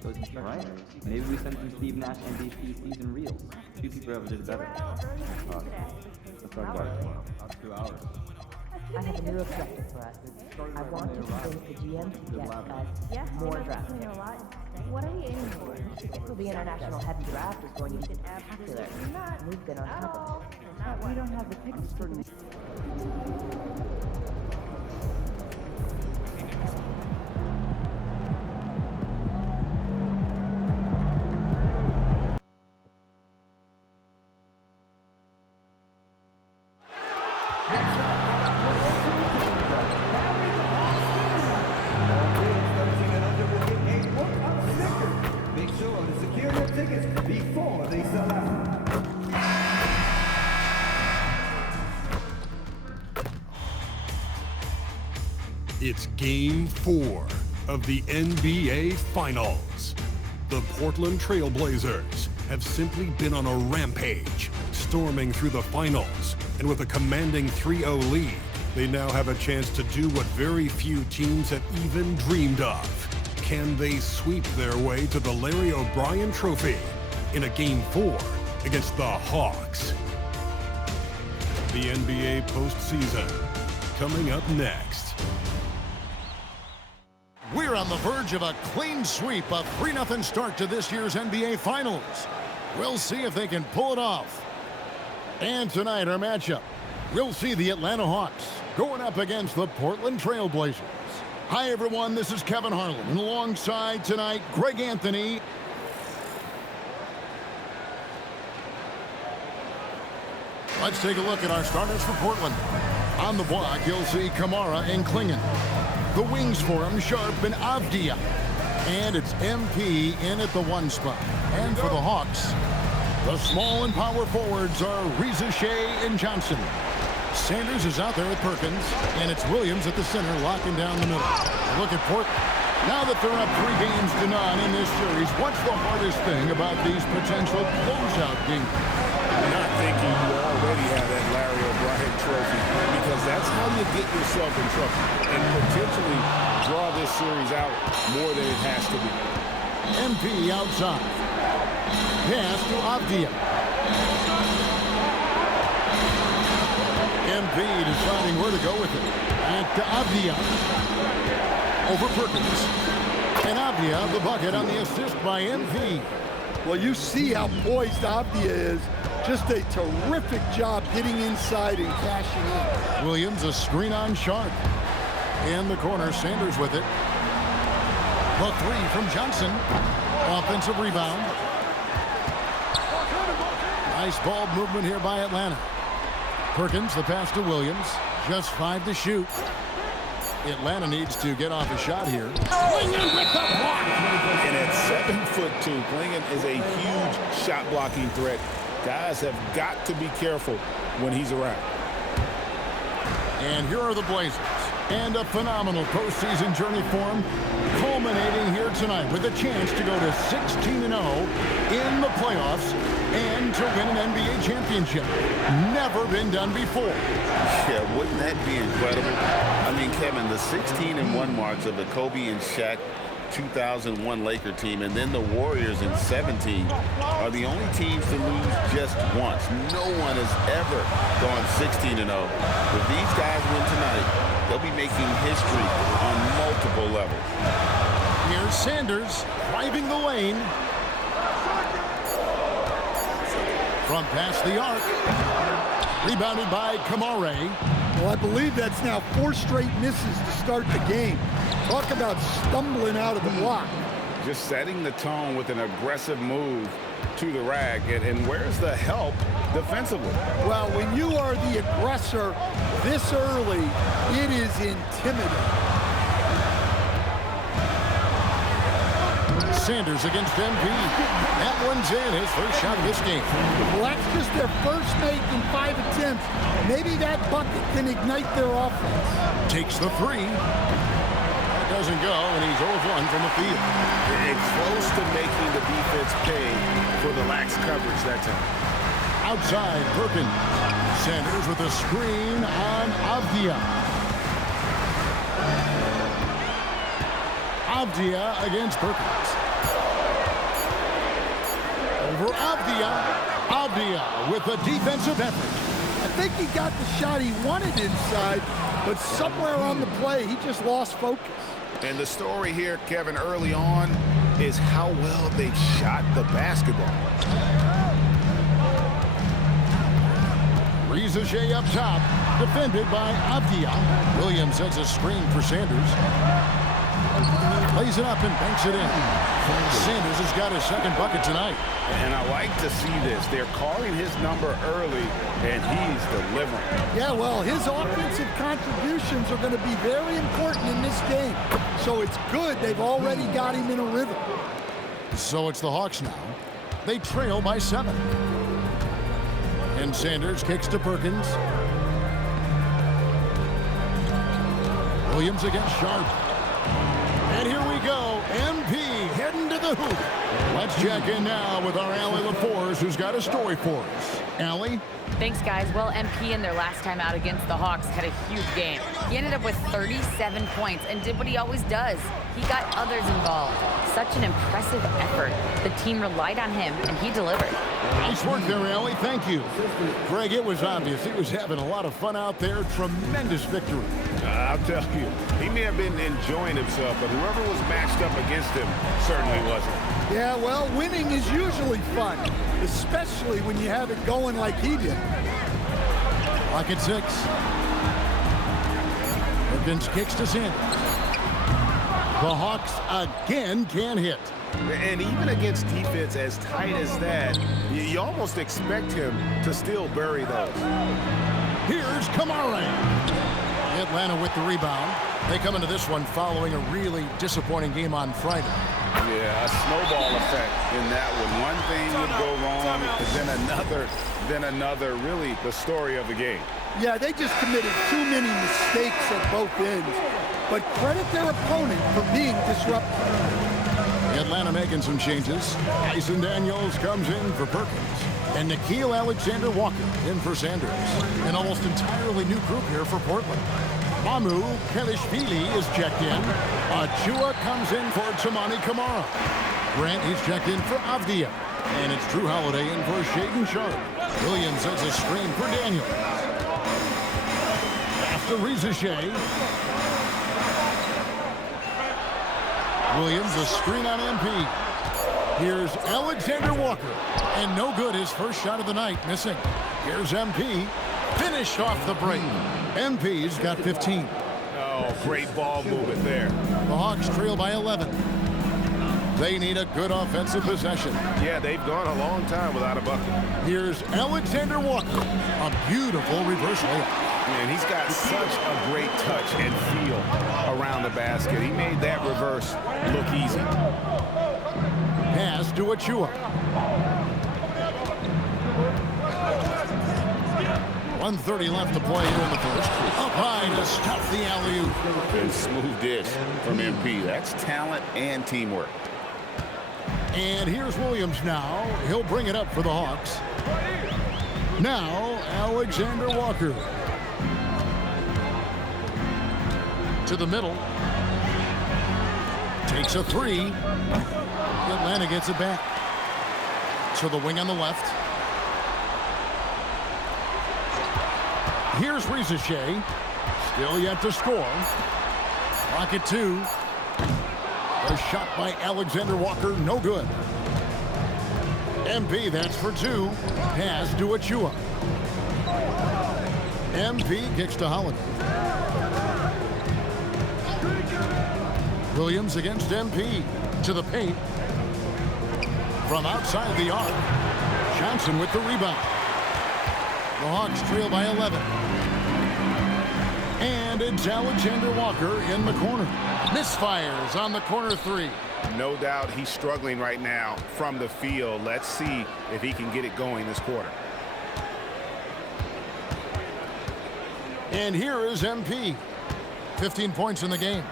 those instruction videos. Maybe we send some Steve Nash MVP season reels. Two people ever did it better. Let's talk about it. 2 hours. I have a new objective for us. I want to convince the GM to get us more draft picks. What are we aiming for? The international heavy draft is going to be spectacular. We've been on top of it. We don't have the picks for Make sure to secure your tickets before they sell out. It's Game 4 of the NBA Finals. The Portland Trail Blazers have simply been on a rampage, storming through the finals, and with a commanding 3-0 lead, they now have a chance to do what very few teams have even dreamed of. Can they sweep their way to the Larry O'Brien Trophy in a Game 4 against the Hawks? The NBA postseason, coming up next. We're on the verge of a clean sweep, a 3-0 start to this year's NBA Finals. We'll see if they can pull it off. And tonight, our matchup, we'll see the Atlanta Hawks going up against the Portland Trail Blazers. Hi, everyone. This is Kevin Harlan, and alongside tonight, Greg Anthony. Let's take a look at our starters for Portland. On the block, you'll see Kamara and Klingon. The wings for him, Sharp and Avdia. And it's MP in at the 1 spot. And for the Hawks, the small and power forwards are Reza Shea and Johnson. Sanders is out there with Perkins, and it's Williams at the center locking down the middle. Look at Portland. Now that they're up 3 games to none in this series, what's the hardest thing about these potential closeout games? Not thinking you already have that Larry O'Brien trophy, because that's how you get yourself in trouble and potentially draw this series out more than it has to be. MP outside. Pass to Avdia. MP deciding where to go with it. And to Avdia. Over Perkins. And Avdia, the bucket on the assist by MP. Well, you see how poised Avdia is. Just a terrific job getting inside and cashing in. Williams, a screen on Sharp. In the corner, Sanders with it. The 3 from Johnson. Offensive rebound. Nice ball movement here by Atlanta. Perkins, the pass to Williams. Just 5 to shoot. Atlanta needs to get off a shot here. Klingon with the block. And at 7'2", Klingon is a huge shot blocking threat. Guys have got to be careful when he's around. And here are the Blazers. And a phenomenal postseason journey for them, culminating here tonight with a chance to go to 16-0 in the playoffs and to win an NBA championship. Never been done before. Yeah, wouldn't that be incredible? I mean, Kevin, the 16-1 marks of the Kobe and Shaq 2001 Laker team, and then the Warriors in 17 are the only teams to lose just once. No one has ever gone 16-0. If these guys win tonight, they'll be making history on multiple levels. Here's Sanders driving the lane. From past the arc. Rebounded by Kamara. Well, I believe that's now 4 straight misses to start the game. Talk about stumbling out of the block. Just setting the tone with an aggressive move to the rack. And where's the help defensively? Well, when you are the aggressor this early, it is intimidating. Sanders against MP. That one's in, his first shot of this game. Well, that's just their first make in 5 attempts. Maybe that bucket can ignite their offense. Takes the 3. Doesn't go, and he's 0-1 from the field. It's close to making the defense pay for the lax coverage that time. Outside, Perkins. Sanders with a screen on Avdia. Avdia against Perkins. for Avdia. Avdia with a defensive effort. I think he got the shot he wanted inside, but somewhere on the play, he just lost focus. And the story here, Kevin, early on is how well they've shot the basketball. Riza Shea up top, defended by Avdia. Williams sends a screen for Sanders. Lays it up and banks it in. Sanders has got his second bucket tonight. And I like to see this. They're calling his number early, and he's delivering. Yeah, well, his offensive contributions are going to be very important in this game. So it's good they've already got him in a rhythm. So it's the Hawks now. They trail by 7. And Sanders kicks to Perkins. Williams against Sharp. And here we go. MP heading to the hoop. Let's check in now with our Allie LaForce, who's got a story for us. Allie? Thanks, guys. Well, MP in their last time out against the Hawks had a huge game. He ended up with 37 points and did what he always does. He got others involved. Such an impressive effort. The team relied on him, and he delivered. Nice work there, Allie. Thank you. Greg, it was obvious. He was having a lot of fun out there. Tremendous victory. I'll tell you, he may have been enjoying himself, but whoever was matched up against him certainly wasn't. Yeah, well, winning is usually fun, especially when you have it going like he did. Clock at 6. Perkins kicks to Sanders. The Hawks again can't hit. And even against defense as tight as that, you almost expect him to still bury those. Here's Kamara. Atlanta with the rebound. They come into this one following a really disappointing game on Friday. Yeah, a snowball effect in that one. One thing would go wrong, then another, really the story of the game. Yeah, they just committed too many mistakes at both ends. But credit their opponent for being disruptive. Atlanta making some changes. Tyson Daniels comes in for Perkins. And Nickeil Alexander-Walker in for Sanders. An almost entirely new group here for Portland. Mamu Kelishvili is checked in. Achua comes in for Tamani Kamara. Grant, he's checked in for Avdia. And it's Drew Holiday in for Shaden Sharp. Williams sends a screen for Daniels. After Riza Shea. Williams, a screen on MP. Here's Alexander Walker. And no good, his first shot of the night, missing. Here's MP. Finished off the break. MP's got 15. Oh, great ball movement there. The Hawks trail by 11. They need a good offensive possession. Yeah, they've gone a long time without a bucket. Here's Alexander Walker. A beautiful reverse layup. And he's got such a great touch and feel around the basket. He made that reverse look easy. Pass to Achua. 1:30 left to play here in the first. Up high to stop the alley-oop. And smooth dish from MP. That's talent and teamwork. And here's Williams now. He'll bring it up for the Hawks. Now, Alexander Walker. To the middle. Takes a 3. Atlanta gets it back. To the wing on the left. Here's Riza Shea. Still yet to score. Clock at 2. A shot by Alexander Walker, no good. MP, that's for 2. Pass to Achua. MP kicks to Holiday. Williams against MP. To the paint. From outside the arc. Johnson with the rebound. The Hawks trail by 11. And it's Alexander Walker in the corner. Misfires on the corner 3. No doubt he's struggling right now from the field. Let's see if he can get it going this quarter. And here is MP. 15 points in the game.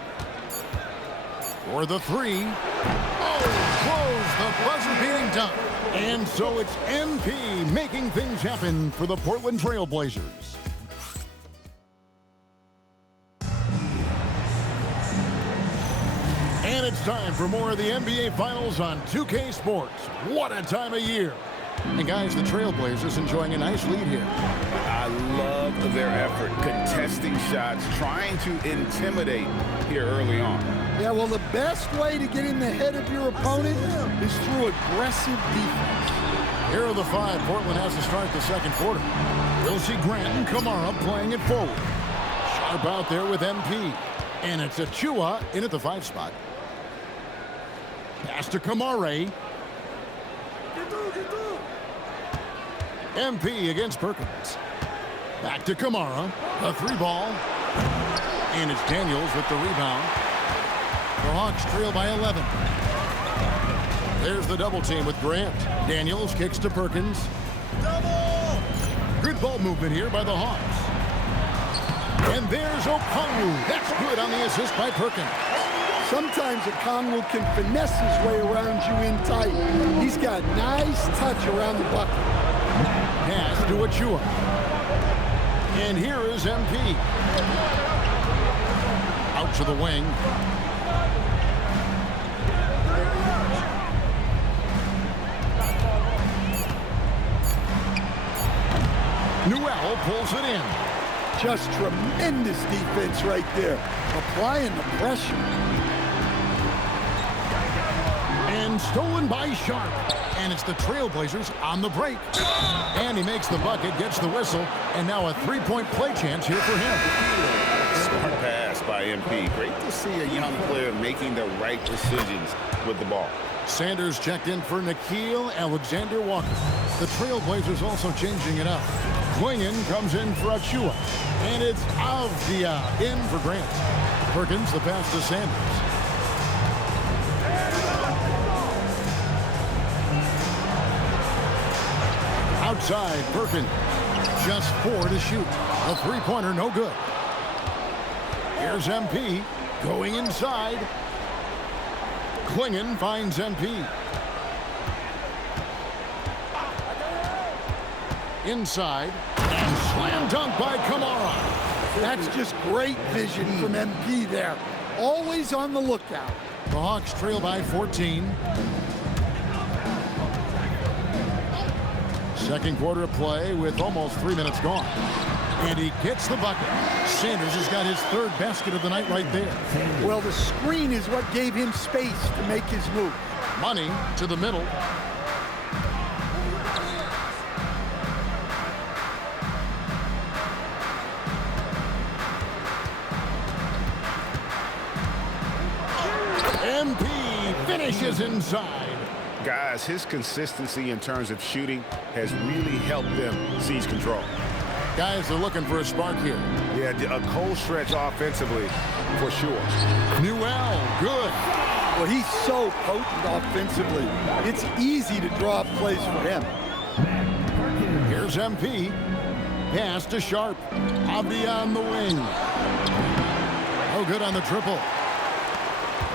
For the 3. Oh, close the buzzer-beating dunk. And so it's MP making things happen for the Portland Trail Blazers. And it's time for more of the NBA Finals on 2K Sports. What a time of year. And guys, the Trailblazers enjoying a nice lead here. I love their effort, contesting shots, trying to intimidate here early on. Yeah, well, the best way to get in the head of your opponent is through aggressive defense. Here are the five Portland has to start the second quarter. We'll see Grant and Kamara playing it forward. Sharp out there with MP. And it's Achua in at the 5 spot. Pass to Kamara. MP against Perkins. Back to Kamara. A 3-ball. And it's Daniels with the rebound. The Hawks trail by 11. There's the double team with Grant. Daniels kicks to Perkins. Double! Good ball movement here by the Hawks. And there's Okongwu. That's good on the assist by Perkins. Sometimes Okongwu can finesse his way around you in tight. He's got nice touch around the bucket. Pass to Achua. And here is MP. Out to the wing. Newell pulls it in. Just tremendous defense right there. Applying the pressure. And stolen by Sharp. And it's the Trailblazers on the break. And he makes the bucket, gets the whistle, and now a 3-point play chance here for him. Smart pass by MP. Great to see a young player making the right decisions with the ball. Sanders checked in for Nickeil Alexander-Walker. The Trailblazers also changing it up. Clingan comes in for Achua. And it's Avdia in for Grant. Perkins, the pass to Sanders. Outside, Perkins. Just 4 to shoot. A 3-pointer, no good. Here's MP going inside. Clingan finds MP. Inside. And slam dunk by Kamara. That's just great vision from MP there. Always on the lookout. The Hawks trail by 14. Second quarter of play with almost 3 minutes gone. And he gets the bucket. Sanders has got his 3rd basket of the night right there. Well, the screen is what gave him space to make his move. Money to the middle. MP finishes inside. Guys, his consistency in terms of shooting has really helped them seize control. Guys, they're looking for a spark here. Yeah, a cold stretch offensively for sure. Newell, good. Well, he's so potent offensively. It's easy to draw up plays for him. Here's MP. Pass to Sharp. Avdia on the wing. Oh, good on the triple.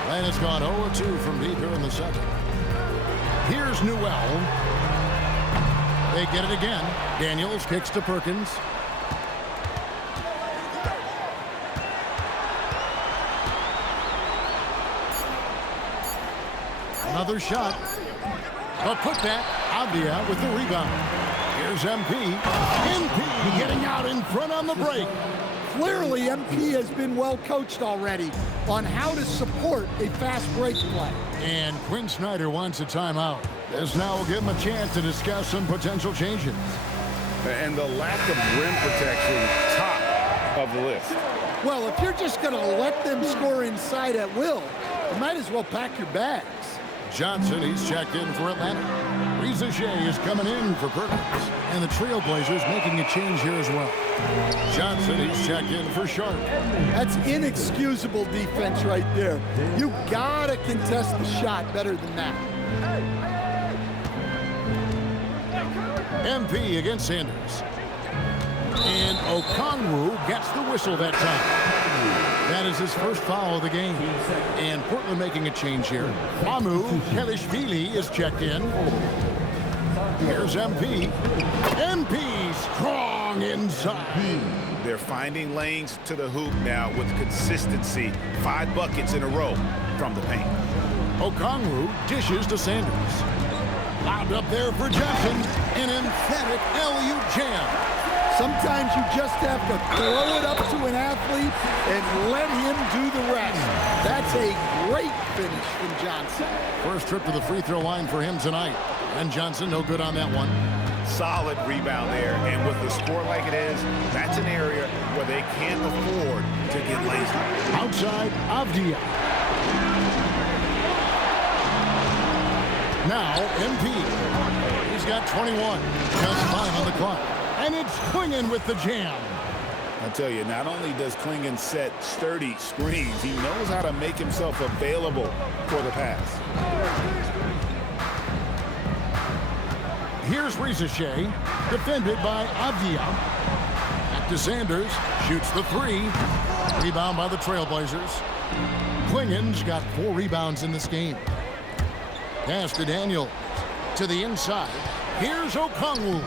And it's gone 0-2 from deep here in the second. Here's Newell. They get it again. Daniels kicks to Perkins. Another shot. A putback. Avdia with the rebound. Here's MP. MP getting out in front on the break. Clearly, MP has been well coached already on how to support a fast break play. And Quinn Snyder wants a timeout. This now will give him a chance to discuss some potential changes. And the lack of rim protection, top of the list. Well, if you're just going to let them score inside at will, you might as well pack your bags. Johnson, he's checked in for Atlanta. Reza Shea is coming in for Perkins. And the Trailblazers making a change here as well. Johnson, he's checked in for Sharp. That's inexcusable defense right there. You got to contest the shot better than that. MP against Sanders. And Okongwu gets the whistle that time. That is his first foul of the game. And Portland making a change here. Mamu Kelishvili is checked in. Here's MP. MP strong inside. They're finding lanes to the hoop now with consistency. 5 buckets in a row from the paint. Okongwu dishes to Sanders. Lobbed up there for Johnson. An emphatic alley-oop jam. Sometimes you just have to throw it up to an athlete and let him do the rest. That's a great finish from Johnson. First trip to the free throw line for him tonight. And Johnson no good on that one. Solid rebound there, and with the score like it is, that's an area where they can't afford to get lazy. Outside, Avdia. Now, MP. He's got 21. Just 5 on the clock. And it's Clingan with the jam. I tell you, not only does Clingan set sturdy screens, he knows how to make himself available for the pass. Here's Rizachet, defended by Avdia. Back to Sanders, shoots the 3. Rebound by the Trailblazers. Clingan's got 4 rebounds in this game. Pass to Daniel. To the inside. Here's Okongwu.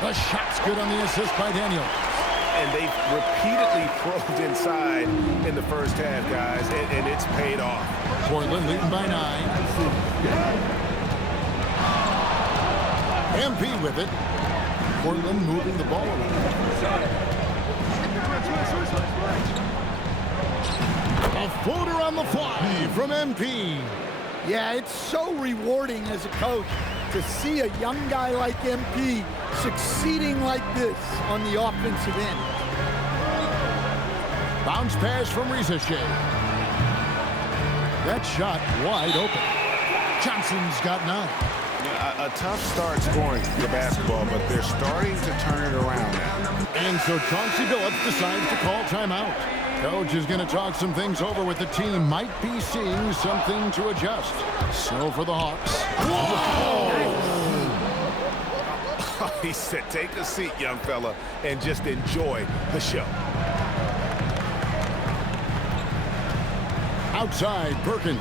The shot's good on the assist by Daniel. And they've repeatedly probed inside in the first half, guys, and it's paid off. Portland leading by 9. MP with it. Portland moving the ball around. A floater on the fly from MP. Yeah, it's so rewarding as a coach to see a young guy like MP succeeding like this on the offensive end. Bounce pass from Rizachet. That shot wide open. Johnson's got 9. A tough start scoring the basketball, but they're starting to turn it around now. And so Chauncey Billups decides to call timeout. Coach is going to talk some things over with the team. Might be seeing something to adjust. So for the Hawks. Whoa! He said, take a seat, young fella, and just enjoy the show. Outside, Perkins.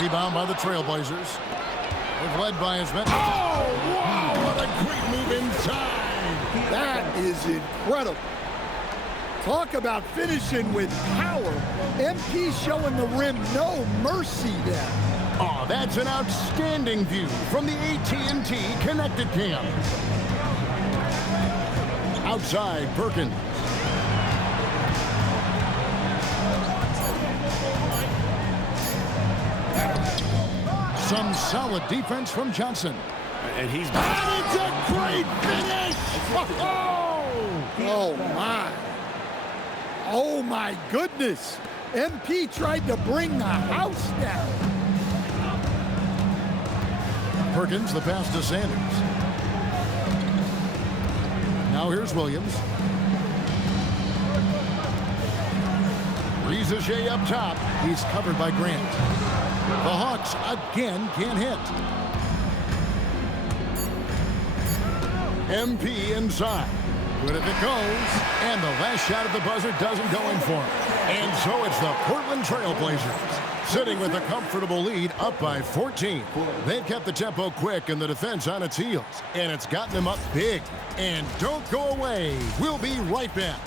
Rebound by the Trailblazers. They're led by his men. Oh, wow! What a great move inside. That is incredible. Talk about finishing with power. MP showing the rim no mercy there. Oh, that's an outstanding view from the AT&T Connected Cam. Outside, Perkins. Some solid defense from Johnson. And he's... And it's a great finish! Oh, my. Oh, my goodness. MP tried to bring the house down. Perkins, the pass to Sanders. Now here's Williams. Rizachet up top. He's covered by Grant. The Hawks again can't hit. MP inside. Good if it goes. And the last shot of the buzzer doesn't go in for him. And so it's the Portland Trailblazers sitting with a comfortable lead up by 14. They've kept the tempo quick and the defense on its heels. And it's gotten them up big. And don't go away. We'll be right back.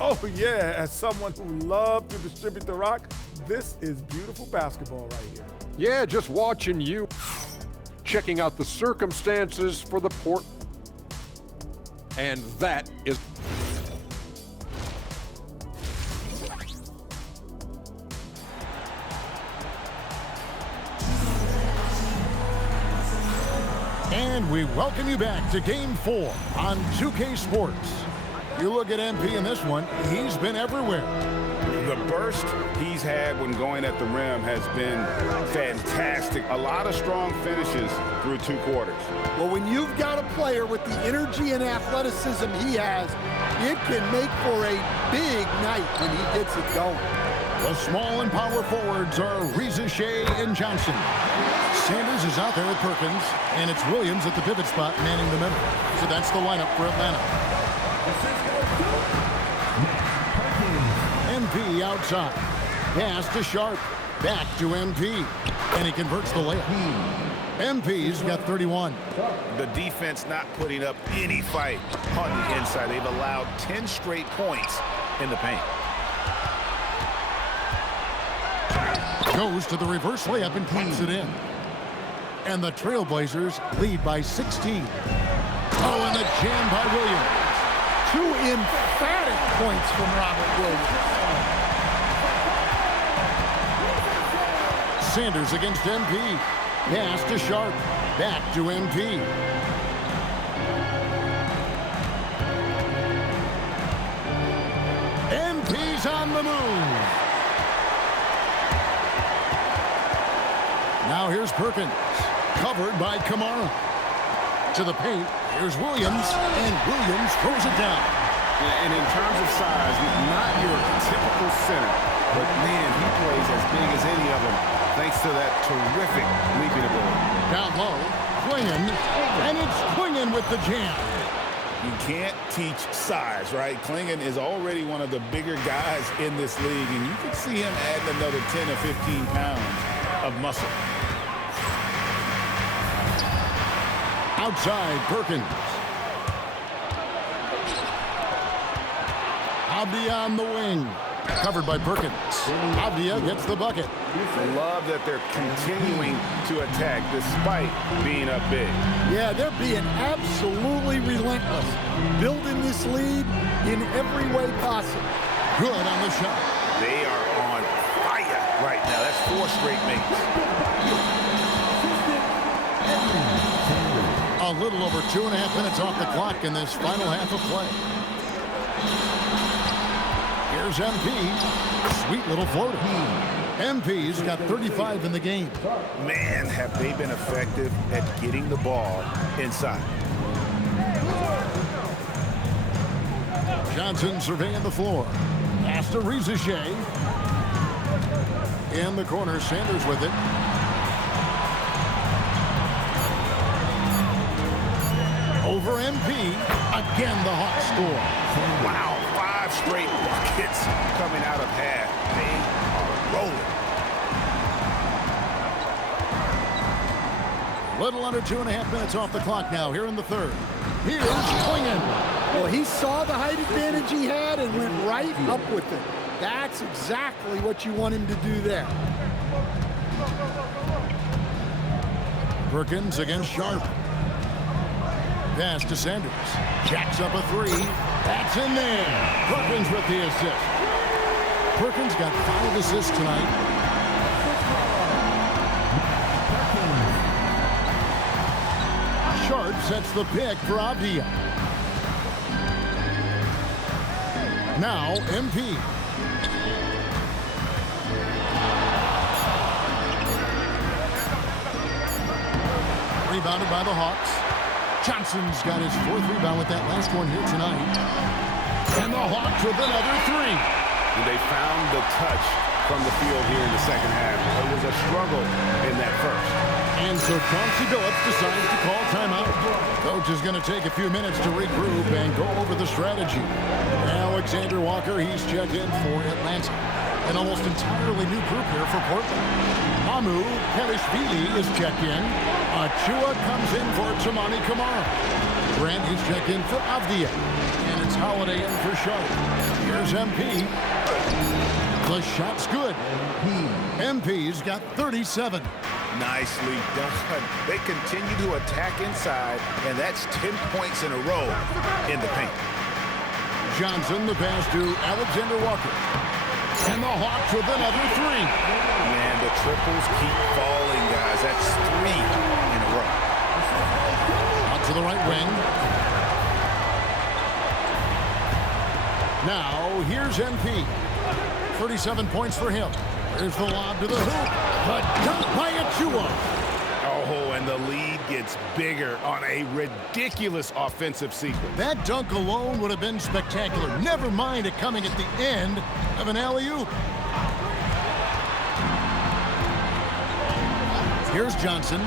Oh, yeah, as someone who loves to distribute the rock, this is beautiful basketball right here. Yeah, just watching you, checking out the circumstances for the port. And that is... And we welcome you back to Game 4 on 2K Sports. You look at MP in this one, he's been everywhere. The burst he's had when going at the rim has been fantastic. A lot of strong finishes through 2 quarters. Well, when you've got a player with the energy and athleticism he has, it can make for a big night when he gets it going. The small and power forwards are Rizachet and Johnson. Sanders is out there with Perkins, and it's Williams at the pivot spot manning the middle. So that's the lineup for Atlanta. MP outside. Pass to Sharp. Back to MP. And he converts the layup. MP's got 31. The defense not putting up any fight on the inside. They've allowed 10 straight points in the paint. Goes to the reverse layup and puts it in. And the Trailblazers lead by 16. Oh, and the jam by Williams. 2 emphatic points from Robert Williams. Sanders against MP. Pass to Sharp. Back to MP. MP's on the move. Now here's Perkins. Covered by Kamara. To the paint. Here's Williams. And Williams throws it down. And in terms of size, not your typical center. But man, he plays as big as any of them, thanks to that terrific leaping ability. Down low, Clingan, and it's Clingan with the jam. You can't teach size, right? Clingan is already one of the bigger guys in this league, and you can see him adding another 10 or 15 pounds of muscle. Outside, Perkins. Avdia on the wing. Covered by Perkins. Avdia gets the bucket. Love that they're continuing to attack despite being up big. Yeah, they're being absolutely relentless. Building this lead in every way possible. Good on the shot. They are on fire right now. That's 4 straight makes. A little over 2.5 minutes off the clock in this final half of play. Here's MP. Sweet little floater. MP's got 35 in the game. Man, have they been effective at getting the ball inside. Johnson surveying the floor. Pass to Rizache. In the corner, Sanders with it. Over MP. Again, the Hawks score. Wow, 5 straight buckets coming out of half. They are rolling. Little under 2.5 minutes off the clock now here in the third. Here's Clingan. Well, he saw the height advantage he had and went right up with it. That's exactly what you want him to do there. Perkins against Sharp. Pass to Sanders. Jacks up a 3. That's in there. Perkins with the assist. Perkins got 5 assists tonight. Sharp sets the pick for Avdia. Now MP. Rebounded by the Hawks. Johnson's got his 4th rebound with that last one here tonight. And the Hawks with another 3. And they found the touch from the field here in the second half. It was a struggle in that first. And so Chauncey Billups decides to call timeout. Coach is going to take a few minutes to regroup and go over the strategy. Alexander Walker, he's checked in for Atlanta. An almost entirely new group here for Portland. Mamu Pelishvili is checked in. Achua comes in for Tamani Kamara. Grant is checked in for Avdia. And it's Holiday in for Sharp. Here's MP. The shot's good. MP's got 37. Nicely done. They continue to attack inside, and that's 10 points in a row in the paint. Johnson, the pass to Alexander Walker. And the Hawks with another 3. Man, the triples keep falling, guys. That's 3 in a row. Out to the right wing. Now, here's MP. 37 points for him. There's the lob to the hoop. The dunk by Achua. Oh, and the lead gets bigger on a ridiculous offensive sequence. That dunk alone would have been spectacular. Never mind it coming at the end of an alley-oop. Here's Johnson.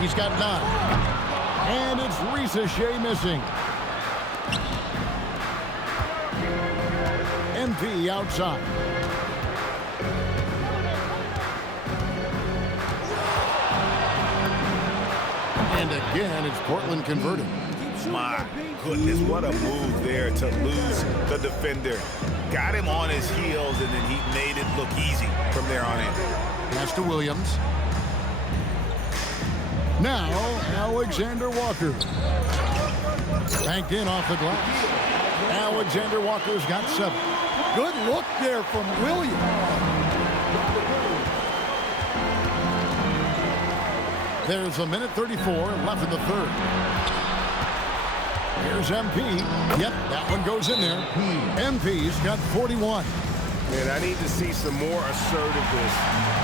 He's got 9. And it's Rizache missing. MP outside. And again, it's Portland converting. My goodness, what a move there to lose the defender. Got him on his heels, and then he made it look easy from there on in. Pass to Williams. Now, Alexander Walker. Banked in off the glass. Alexander Walker's got 7. Good look there from Williams. There's a minute 34 left in the third. Here's MP. Yep, that one goes in there. MP's got 41. Man, I need to see some more assertiveness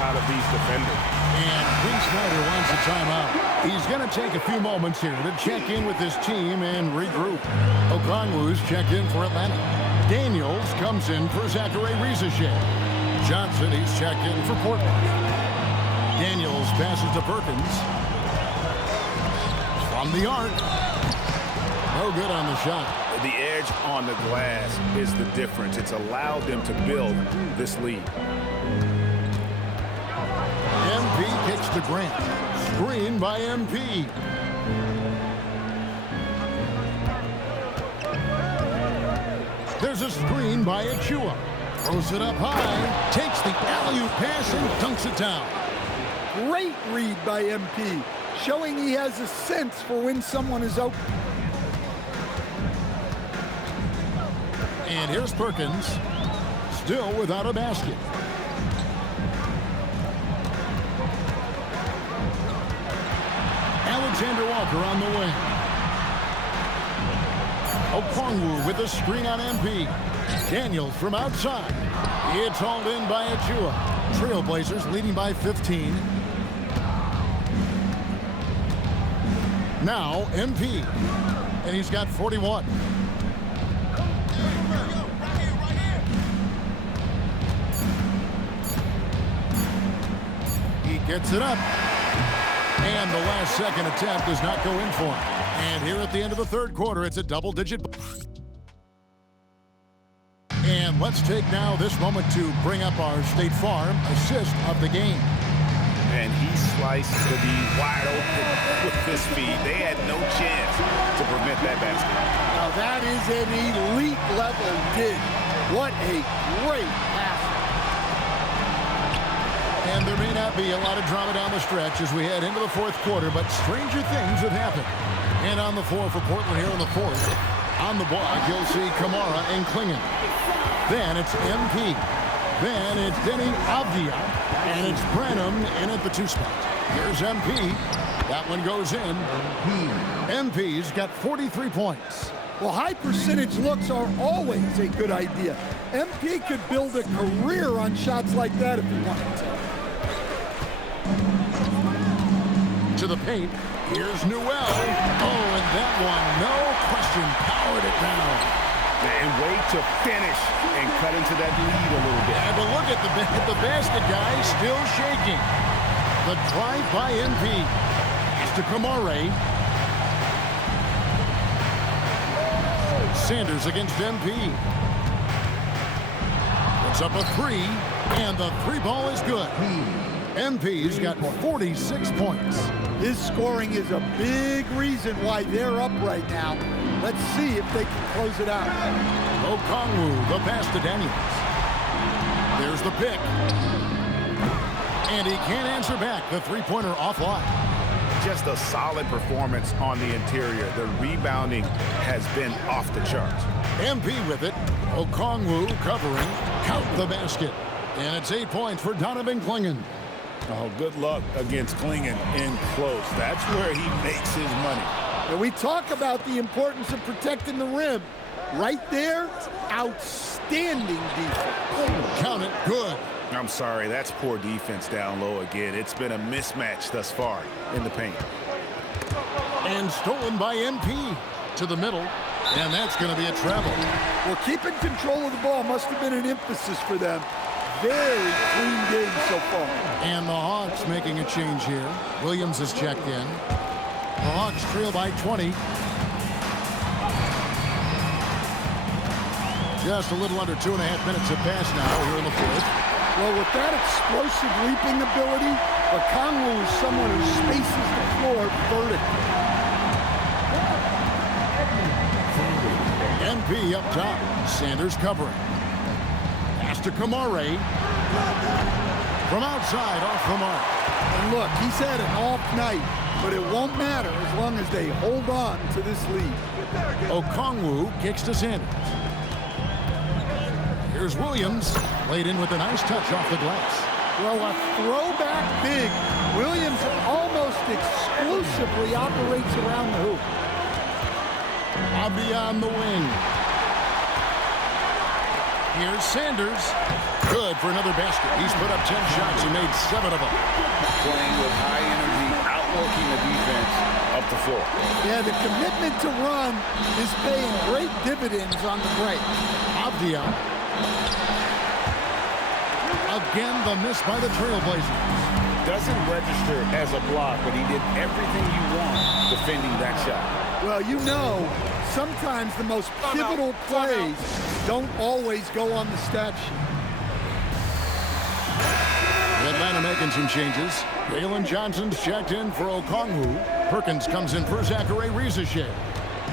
out of these defenders. And Quinn Snyder wants a timeout. He's going to take a few moments here to check in with his team and regroup. Okongwu's checked in for Atlanta. Daniels comes in for Zachary Rizachet. Johnson, he's checked in for Portland. Daniels passes to Perkins. From the arc. No good on the shot. The edge on the glass is the difference. It's allowed them to build this lead. MP kicks to Grant. Screen by MP. There's a screen by Achua. Throws it up high. Takes the alley-oop pass and dunks it down. Great read by MP, showing he has a sense for when someone is open. And here's Perkins, still without a basket. Alexander Walker on the wing. Okongwu with a screen on MP. Daniels from outside. It's hauled in by Achua. Trailblazers leading by 15. Now MP, and he's got 41. He gets it up. And the last second attempt does not go in for him. And here at the end of the third quarter, it's a double-digit. And let's take now this moment to bring up our State Farm assist of the game. And he sliced the D wide open with this feed. They had no chance to prevent that basket. Now that is an elite level dig. What a great pass. And there may not be a lot of drama down the stretch as we head into the fourth quarter, but stranger things have happened. And on the floor for Portland here in the fourth, on the block, you'll see Kamara and Klingon. Then it's MP. Then it's Denny Avdia. And it's Branham in at the 2 spot. Here's MP. That one goes in. MP's got 43 points. Well, high percentage looks are always a good idea. MP could build a career on shots like that if he wanted to. To the paint. Here's Newell. Oh, and that one, no question, powered it down. And way to finish and cut into that lead a little bit. And look at the basket guy still shaking. The drive by MP. It's to Kamare. Sanders against MP. Puts up a 3, and the 3 ball is good. MP's got 46 points. His scoring is a big reason why they're up right now. Let's see if they can close it out. Okongwu, the pass to Daniels. There's the pick. And he can't answer back. The three-pointer offline. Just a solid performance on the interior. The rebounding has been off the charts. MP with it. Okongwu covering. Count the basket. And it's 8 points for Donovan Klingon. Oh, good luck against Klingon in close. That's where he makes his money. And we talk about the importance of protecting the rim. Right there, outstanding defense. Count it, good. I'm sorry, that's poor defense down low again. It's been a mismatch thus far in the paint. And stolen by MP to the middle. And that's going to be a travel. Well, keeping control of the ball must have been an emphasis for them. Very clean game so far. And the Hawks making a change here. Williams is checked in. The Hawks trail by 20. Just a little under 2.5 minutes have passed now here in the fourth. Well, with that explosive leaping ability, Okongwu is someone who spaces the floor vertically. MP up top. Sanders covering. Pass to Kamare. From outside, off the mark. And look, he's had an off night, but it won't matter as long as they hold on to this lead. Okongwu kicks to Sanders. Here's Williams. Laid in with a nice touch off the glass. Well, a throwback big. Williams almost exclusively operates around the hoop. Avdia on the wing. Here's Sanders. Good for another basket. He's put up 10 shots. He made 7 of them. Playing with high energy, outworking the defense up the floor. Yeah, the commitment to run is paying great dividends on the break. Avdia. Again, the miss by the Trailblazers. Doesn't register as a block, but he did everything you want defending that shot. Well, you know, sometimes the most pivotal plays don't always go on the stat sheet. Atlanta making some changes. Jalen Johnson's checked in for Okongwu. Perkins comes in for Zachary Rizachet.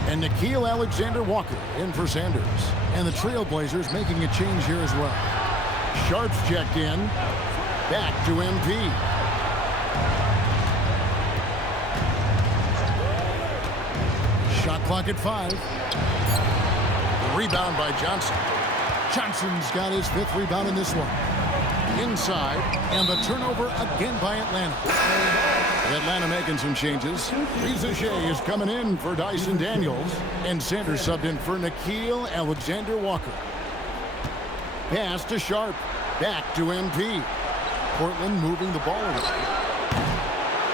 And Nickeil Alexander-Walker in for Sanders. And the Trailblazers making a change here as well. Sharp's checked in. Back to MP. Shot clock at 5. The rebound by Johnson. Johnson's got his 5th rebound in this one. Inside, and the turnover again by Atlanta. Atlanta making some changes. Rizachet is coming in for Dyson Daniels, and Sanders subbed in for Nickeil Alexander-Walker. Pass to Sharp. Back to MP. Portland moving the ball away.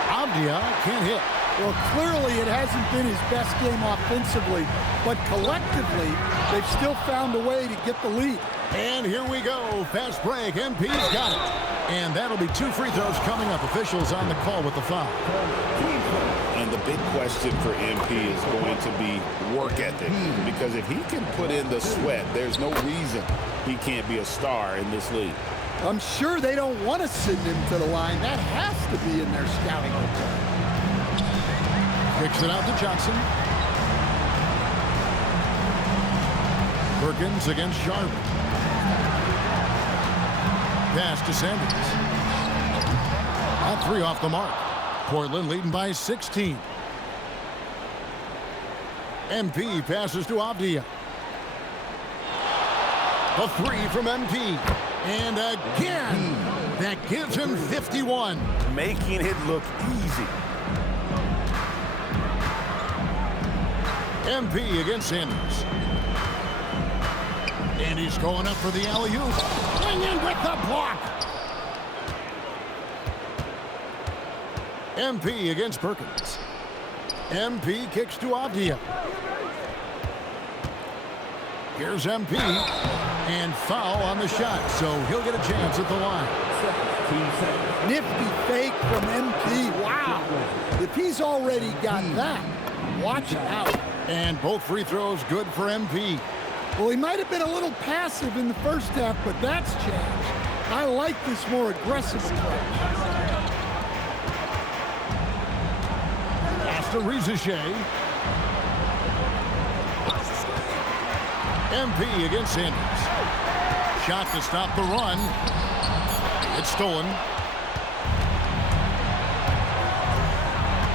Avdia can't hit. Well, clearly it hasn't been his best game offensively, but collectively, they've still found a way to get the lead. And here we go. Fast break. MP's got it. And that'll be 2 free throws coming up. Officials on the call with the foul. And the big question for MP is going to be work ethic. Because if he can put in the sweat, there's no reason he can't be a star in this league. I'm sure they don't want to send him to the line. That has to be in their scouting report. Kicks it out to Johnson. Perkins against Sharp. Pass to Sanders. At 3 off the mark. Portland leading by 16. MP passes to Avdia. The 3 from MP. And again, that gives him 51. Making it look easy. MP against Sanders. And he's going up for the alley-oop. Swinging with the block. MP against Perkins. MP kicks to Avdia. Here's MP. And foul on the shot, so he'll get a chance at the line. Nifty fake from MP. Wow. If he's already got that, watch out. And both free throws good for MP. Well, he might have been a little passive in the first half, but that's changed. I like this more aggressive approach. Pass to Rizachet. MP against Sanders. Shot to stop the run. It's stolen.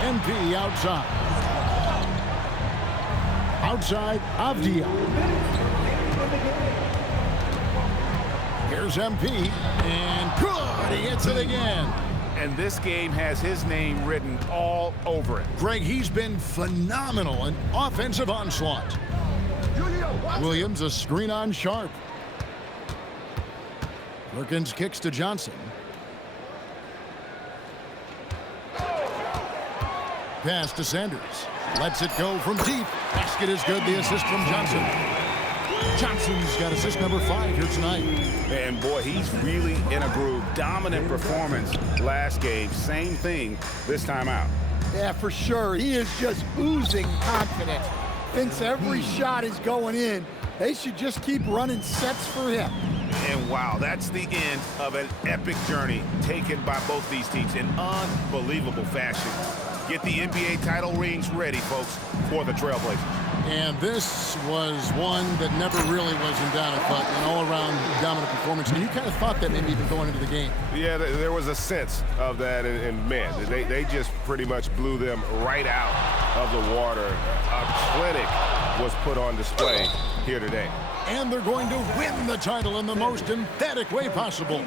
MP outside. Outside, Avdia. Here's MP, and good, he hits it again. And this game has his name written all over it. Greg, he's been phenomenal in offensive onslaught. Williams, a screen on Sharp. Perkins kicks to Johnson. Pass to Sanders. Lets it go from deep. Basket is good. The assist from Johnson. Johnson's got assist number 5 here tonight. And boy, he's really in a groove. Dominant performance last game. Same thing this time out. Yeah, for sure. He is just oozing confidence. Thinks every shot is going in, They should just keep running sets for him. And wow, that's the end of an epic journey taken by both these teams in unbelievable fashion. Get the NBA title rings ready, folks, for the Trailblazers. And this was one that never really was in doubt, but an all-around dominant performance. And you kind of thought that maybe even going into the game. Yeah, there was a sense of that, and man, they just pretty much blew them right out of the water. A clinic was put on display here today. And they're going to win the title in the most emphatic way possible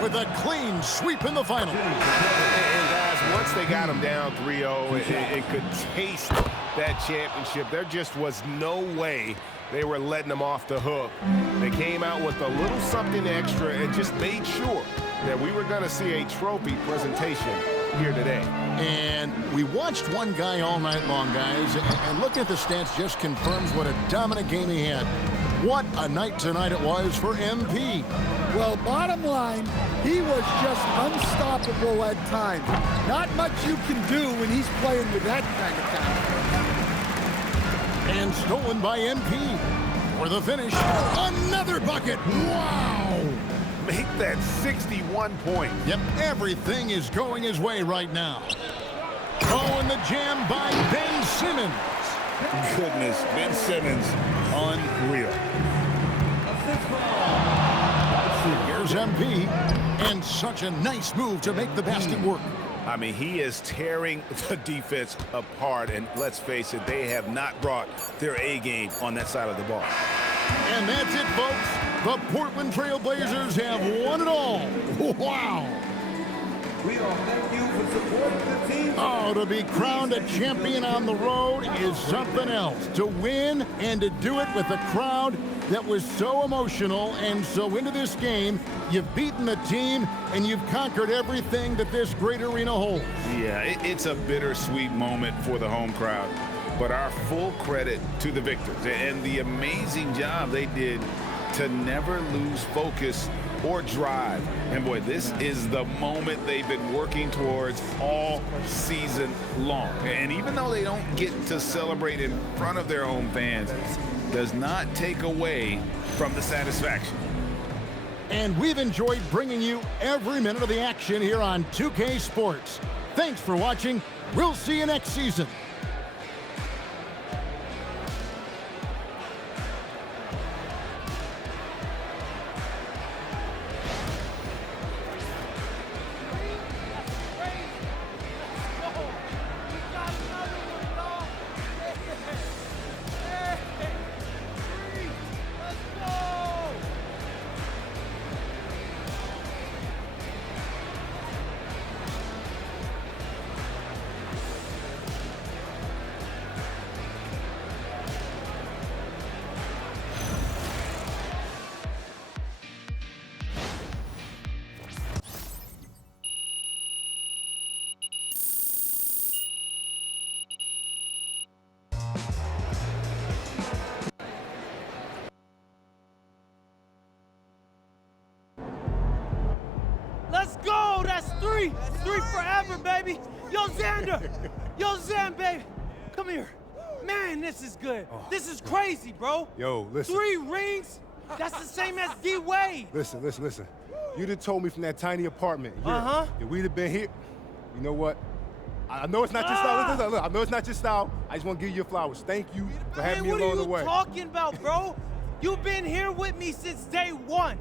with a clean sweep in the final. And guys, once they got them down 3-0 and could taste that championship, there just was no way they were letting them off the hook. They came out with a little something extra and just made sure that we were going to see a trophy presentation here today. And we watched one guy all night long, guys, and looking at the stats just confirms what a dominant game he had. What a night tonight it was for MP. Well, bottom line, he was just unstoppable at times. Not much you can do when he's playing with that kind of talent. And stolen by MP. For the finish, another bucket. Wow! Make that 61 points. Yep, everything is going his way right now. Oh, and the jam by Ben Simmons. Goodness, Ben Simmons, unreal. Here's MP, and such a nice move to make the basket work. I mean, he is tearing the defense apart, and let's face it, they have not brought their A game on that side of the ball. And that's it, folks. The Portland Trail Blazers have won it all. Wow. We all thank you for supporting the team. Oh, to be crowned a champion on the road is something else. To win and to do it with a crowd that was so emotional and so into this game, you've beaten the team and you've conquered everything that this great arena holds. Yeah, it's a bittersweet moment for the home crowd, but our full credit to the victors and the amazing job they did to never lose focus or drive. And boy, this is the moment they've been working towards all season long. And even though they don't get to celebrate in front of their home fans, does not take away from the satisfaction. And we've enjoyed bringing you every minute of the action here on 2K Sports. Thanks for watching. We'll see you next season. Let's go! That's three! Three forever, baby! Yo, Xander! Yo, Xan, baby! Come here. Man, this is good. This is crazy, bro. Yo, listen. 3 rings? That's the same as D-Wade. Listen. You'd have told me from that tiny apartment. If we'd have been here, you know what? I know it's not your style. Listen, look, I know it's not your style. I just want to give you your flowers. Thank you for having me along the way. What are you talking about, bro? You've been here with me since day one.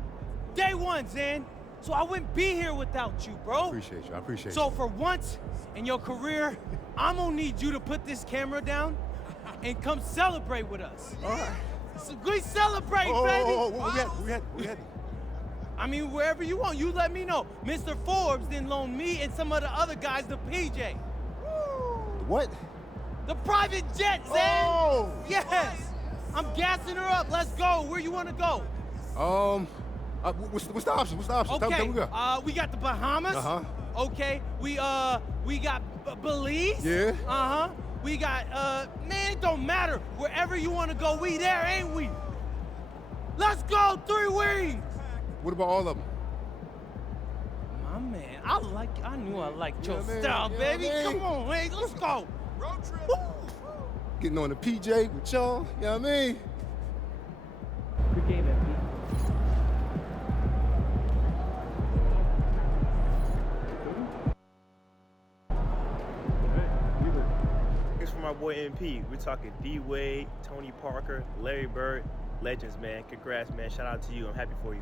Day one, Xan. So I wouldn't be here without you, bro. I appreciate you. So for once in your career, I'm gonna need you to put this camera down and come celebrate with us. All right. So we celebrate, baby. We had. I mean, wherever you want, you let me know. Mr. Forbes then loaned me and some of the other guys the PJ. What? The private jet, Xan. Oh! Yes. I'm gassing her up. Let's go. Where you want to go? What's the option? Okay. We got the Bahamas. Okay. We got Belize. Yeah. We got man, it don't matter. Wherever you want to go, we there, ain't we? Let's go. 3 wings. What about all of them? My man, I knew I liked your style, baby. Come on, man. Let's go. Road trip. Getting on the PJ with y'all, you know what I mean? my boy MP. We're talking D-Wade, Tony Parker, Larry Bird, legends, man. Congrats, man. Shout out to you. I'm happy for you.